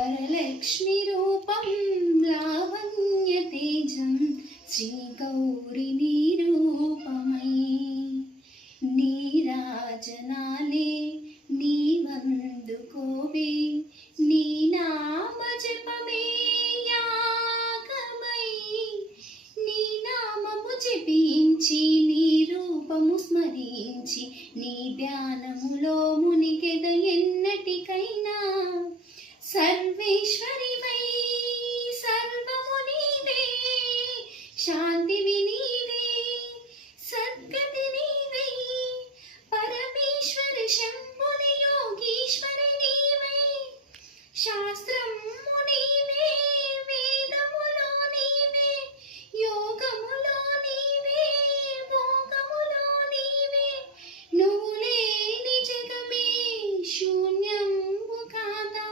వరలక్ష్మి రూపం లావణ్య తేజం శ్రీ గౌరి నిరూపమై నీరాజనాలే నీవందుకోవే నీ నామ జపమే యాగమై నీ నామము జపించి నీ రూపము స్మరించి నీ ధ్యానములో మునికెద ఎన్నటికైనా సర్వేశ్వరివై సర్వము నీవే శాంతివి నీవే సద్గతి నీవే పరమేశ్వర శంభుని యోగీశ్వరి నీవే శాస్త్రము నీవే వేదములో నీవే యోగములో నీవే భోగములో నీవే నువ్వు లేని జగమే శూన్యంబు కాదా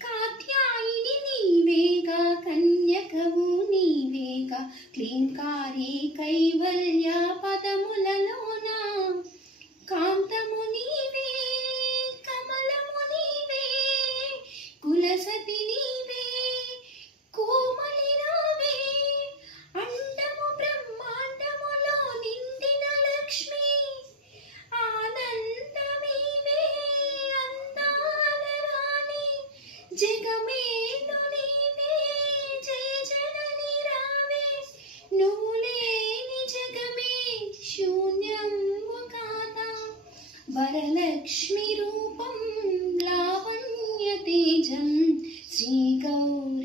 కాత్యాయిని నీవేగా కన్యకవు నీవేగా క్లీంకారి కైవల్య పదములలోన కాంతము నీవే కమలము నీవే కులసతి నీవే కోమలి రావే అండము బ్రహ్మాండములో నిండిన లక్ష్మి ఆనందమీవే అందాల రాణి జగమేలు నీవే జయ జనని రావే నువ్వు లేని జగమే శూన్యంబు కాదా వరలక్ష్మి రూపం లావణ్య తేజం శ్రీ గౌరి